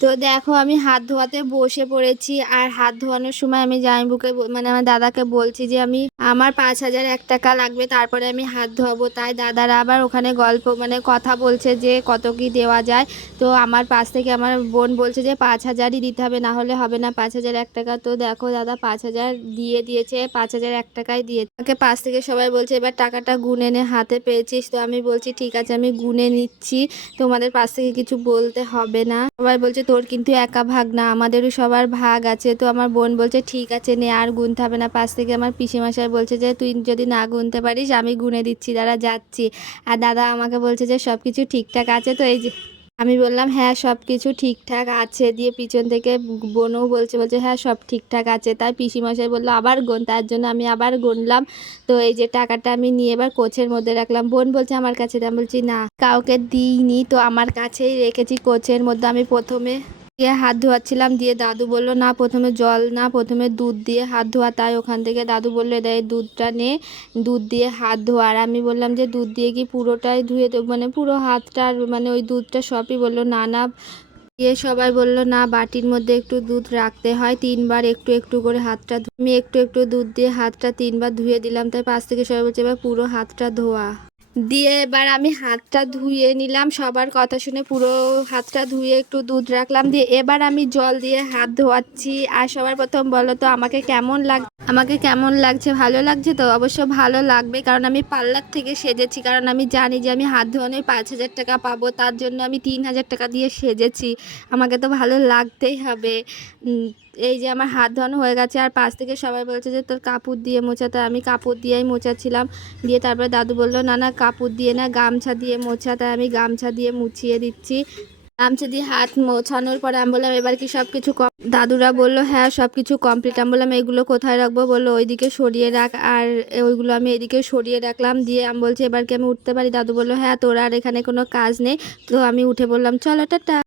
তো দেখো আমি হাত ধোয়াতে বসে পড়েছি, আর হাত ধোয়ানোর সময় আমি জামাইবুকে মানে আমার দাদাকে বলছি যে আমি আমার 5,001 টাকা লাগবে, তারপরে আমি হাত ধোয়াবো। তাই দাদারা আবার ওখানে গল্প মানে কথা বলছে যে কত কি দেওয়া যায়। তো আমার পাশ থেকে আমার বোন বলছে যে 5,000ই দিতে হবে, না হলে হবে না 5,001 টাকা। তো দেখো দাদা 5,000 দিয়ে দিয়েছে, 5,001 টাকাই দিয়েছে আমাকে। পাশ থেকে সবাই বলছে এবার টাকাটা গুনে নে, হাতে পেয়েছিস। তো আমি বলছি ঠিক আছে আমি গুনে নিচ্ছি, তোমাদের পাশ থেকে কিছু বলতে হবে না। সবাই বলছে তোর কিন্তু একা ভাগ না, আমাদেরও সবার ভাগ আছে। তো আমার বোন বলছে ঠিক আছে নে, আর গুনতে হবে না। পাশ থেকে আমার পিসেমশাই বলছে যে তুই যদি না গুনতে পারিস আমি গুনে দিচ্ছি, দাঁড়া যাচ্ছি। আর দাদা আমাকে বলছে যে সব কিছু ঠিকঠাক আছে তো। এই যে আমি বললাম হ্যাঁ সব কিছু ঠিকঠাক আছে, দিয়ে পিছন থেকে বোনও বলছে বলছে হ্যাঁ সব ঠিকঠাক আছে। তাই পিসিমশাই বললো আবার গুন, তার জন্য আমি আবার গুনলাম। তো এই যে টাকাটা আমি নিয়ে এবার কোচের মধ্যে রাখলাম। বোন বলছে আমার কাছে দাম, বলছি না কাউকে দিইনি, তো আমার কাছেই রেখেছি কোচের মধ্যে। আমি প্রথমে দিয়ে হাত ধোয়াচ্ছিলাম, দিয়ে দাদু বললো না প্রথমে জল না, প্রথমে দুধ দিয়ে হাত ধোয়া। তাই ওখান থেকে দাদু বললো দেয় দুধটা নে, দুধ দিয়ে হাত ধোয়া। আর আমি বললাম যে দুধ দিয়ে কি পুরোটাই ধুয়ে দেবো, মানে পুরো হাতটা মানে ওই দুধটা সবই? বললো না না। দিয়ে সবাই বললো না বাটির মধ্যে একটু দুধ রাখতে হয়, 3বার একটু একটু করে হাতটা আমি একটু একটু দুধ দিয়ে হাতটা 3বার ধুয়ে দিলাম। তাই পাশ থেকে সবাই বলছে এবার পুরো হাতটা ধোয়া। দিয়ে এবার আমি হাতটা ধুয়ে নিলাম, সবার কথা শুনে পুরো হাতটা ধুয়ে একটু দুধ রাখলাম। দিয়ে এবার আমি জল দিয়ে হাত ধোয়াচ্ছি। আর সবার প্রথম বলো তো আমাকে কেমন লাগছে, ভালো লাগছে তো? অবশ্য ভালো লাগবে, কারণ আমি পার্লার থেকে সেজেছি, কারণ আমি জানি যে আমি হাত ধোয়ানোয় 5,000 টাকা পাবো, তার জন্য আমি 3,000 টাকা দিয়ে সেজেছি। আমাকে তো ভালো লাগতেই হবে। এই যে আমার হাত ধোয়ানো হয়ে গেছে। আর পাশ থেকে সবাই বলছে যে তোর কাপড় দিয়ে মোছা, তাই আমি কাপড় দিয়েই মোছাচ্ছিলাম। দিয়ে তারপরে দাদু বললো না না কাপড় দিয়ে না, গামছা দিয়ে মোছা। তাই আমি গামছা দিয়ে মুছিয়ে দিচ্ছি। গামছা দিয়ে হাত মোছানোর পরে আমি বললাম এবার কি সব কিছু দাদুরা বললো হ্যাঁ সব কিছু কমপ্লিট। আমি বললাম এগুলো কোথায় রাখবো? বললো ওইদিকে সরিয়ে রাখ। আর ওইগুলো আমি এদিকে সরিয়ে রাখলাম। দিয়ে আমি বলছি এবার কি আমি উঠতে পারি? দাদু বললো হ্যাঁ তোর আর এখানে কোনো কাজ নেই। তো আমি উঠে বললাম চলো টাটা।